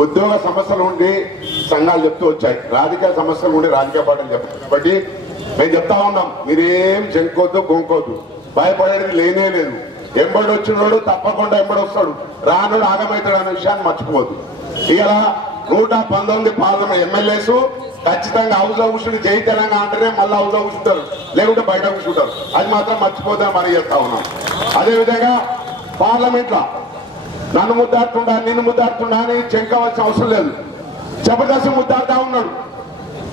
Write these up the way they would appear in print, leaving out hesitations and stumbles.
ఉద్యోగ సమస్యలు ఉండి సంఘాలు చెప్తూ వచ్చాయి, రాజకీయ సమస్యలు ఉండి రాజకీయ పార్టీలు చెప్తారు. కాబట్టి మేము చెప్తా ఉన్నాం, మీరేం చెంకోద్దు గొంకోద్దు, భయపడేది లేనే లేదు. ఎంబడి వచ్చినోడు తప్పకుండా ఎంబడి వస్తాడు, రానుడు ఆగమవుతాడు అనే విషయాన్ని మర్చిపోవద్దు. ఇలా 119 పార్లమెంట్ ఎమ్మెల్యేస్ ఖచ్చితంగా హౌస్ లో కూర్చుని జై తెలంగాణ అంటేనే మళ్ళీ హౌస్ లో కూర్చుంటారు, లేకుంటే బయట కూర్చుంటారు. అది మాత్రం మర్చిపోతామని మనం చేస్తా ఉన్నాం. అదేవిధంగా పార్లమెంట్ లో నన్ను ముద్దాడుతుండా నిన్ను ముద్దాడుతుండా అని చెంకవలసిన అవసరం లేదు. జబర్దస్త్ ముద్దాడుతా ఉన్నాడు.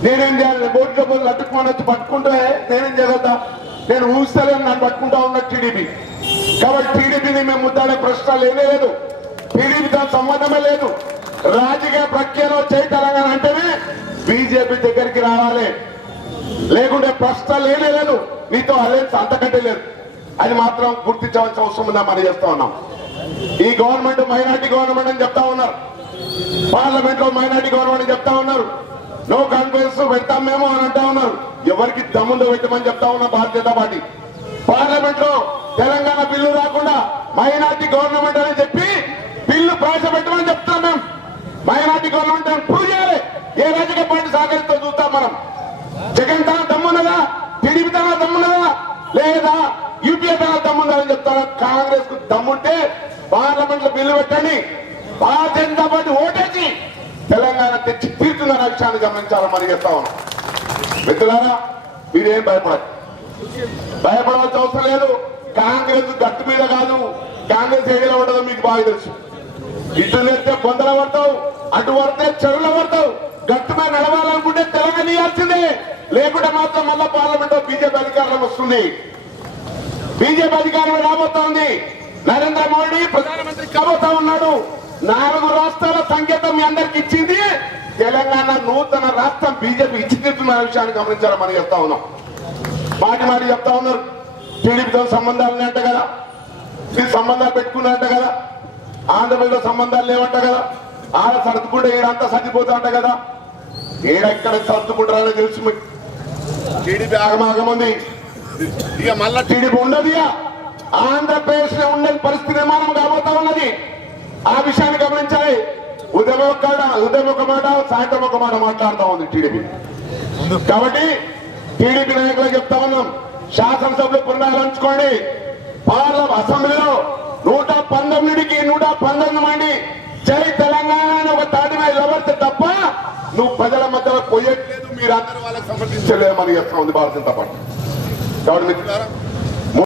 నేనేం చేయాలి? బోర్డులో బోర్డు అడ్డుకుని వచ్చి పట్టుకుంటే నేనేం చేయగలుగుతా? నేను ఊహిస్తలేను, నన్ను పట్టుకుంటా ఉన్నాడు టీడీపీ. కాబట్టి టీడీపీని మేము ముద్దాడే ప్రశ్న లేనే లేదు. టీడీపీతో సంబంధమే లేదు. రాజకీయ ప్రక్రియలో జై తెలంగాణ అంటేనే బీజేపీ దగ్గరికి రావాలి, లేకుంటే ప్రశ్న లేనే లేదు. నీతో అలయన్స్ అంతకంటే లేదు. అది మాత్రం గుర్తించవలసిన అవసరం ఉందా మనం చేస్తా ఉన్నాం. ఈ గవర్నమెంట్ మైనార్టీ గవర్నమెంట్ అని చెప్తా ఉన్నారు, పార్లమెంట్ లో మైనార్టీ గవర్నమెంట్ అని చెప్తా ఉన్నారు, నో కాన్ఫరెన్స్ పెడతాం మేము అని అంటా ఉన్నారు. ఎవరికి దమ్ముందో పెట్టమని చెప్తా ఉన్నా భారతీయ జనతా పార్టీ. పార్లమెంట్ లో తెలంగాణ బిల్లు రాకుండా మైనార్టీ గవర్నమెంట్ అని చెప్పి బిల్లు ప్రవేశపెట్టమని చెప్తున్నాం మేము. మైనార్టీ గవర్నమెంట్ అని ప్రూవ్ చేయాలి. ఏ రాజకీయ పార్టీ సహకరితో చూస్తాం మనం. జగన్ తన దమ్మున్నదా, టీడీపీ తన దమ్మున్నదా, లేదా యూపీఏ తన దమ్ముందని చెప్తాను. కాంగ్రెస్ కు దమ్ముంటే పార్లమెంట్ లో బిల్లు పెట్టండి, భారతీయ జనతా పార్టీ ఓటేసి తెలంగాణ తెచ్చి తీరుతుందన్న విషయాన్ని గమనించాలని మరి చెప్తా ఉన్నాం. మిత్రులారా, మీరేం భయపడవలసిన అవసరం లేదు. కాంగ్రెస్ గట్టు మీద కాదు, కాంగ్రెస్ ఏరియాలో ఉండదో మీకు బాగా తెలుసు. ఇటు తెస్తే బొందల పడతావు, అటు పడితే చెరువులో పడతావు. గట్టు మీద నడవాలనుకుంటే తెలంగాణ ఇవ్వాల్సిందే, లేకుంటే మాత్రం మళ్ళా పార్లమెంట్ లో బీజేపీ అధికారం వస్తుంది. బీజేపీ అధికారం రాబోతా ఉంది. నరేంద్ర మోడీ ప్రధానమంత్రి కాబోతా ఉన్నాడు. 4 రాష్ట్రాల సంకేతం మీ అందరికి ఇచ్చింది. తెలంగాణ నూతన రాష్ట్రం బీజేపీ ఇచ్చి తీరుతున్న విషయాన్ని గమనించాలని మనం చెప్తా ఉన్నాం. మాటి చెప్తా ఉన్నారు, టీడీపీతో సంబంధాలు ఉన్నాయంట కదా, మీరు సంబంధాలు పెట్టుకున్నారంట కదా, ఆంధ్రప్రదేశ్లో సంబంధాలు లేవంట కదా, ఆడ సర్దుకుంటే ఈడంతా సర్దిపోతా అంట కదా. ఏడెక్కడ సర్దుకుంటారని తెలుసు మీకు. టీడీపీ ఆగమాగముంది, ఇక మళ్ళా టీడీపీ ఉండదు. ఇక ఆంధ్రప్రదేశ్ లో ఉండే పరిస్థితి నిర్మాణం కాబోతా ఉన్నది. ఆ విషయాన్ని గమనించాలి. ఉదయం ఒక మాట, సాయంత్రం ఒక మాట మాట్లాడుతూ ఉంది టీడీపీ. కాబట్టి టీడీపీ నాయకులకు చెప్తా ఉన్నాం, శాసనసభలో పునరాలోచించుకోండి. పార్లమెంట్ అసెంబ్లీలో 119కి 119 మంది జై తెలంగాణ అని ఒక తాటి మీద నిలబడితే తప్ప నువ్వు ప్రజల మధ్యలో పోయట్లేదు, మీరందరూ వాళ్ళకి సమర్థించలేమని చెప్తా ఉంది భారతీయ జనతా పార్టీ. కాబట్టి మిత్రులారా,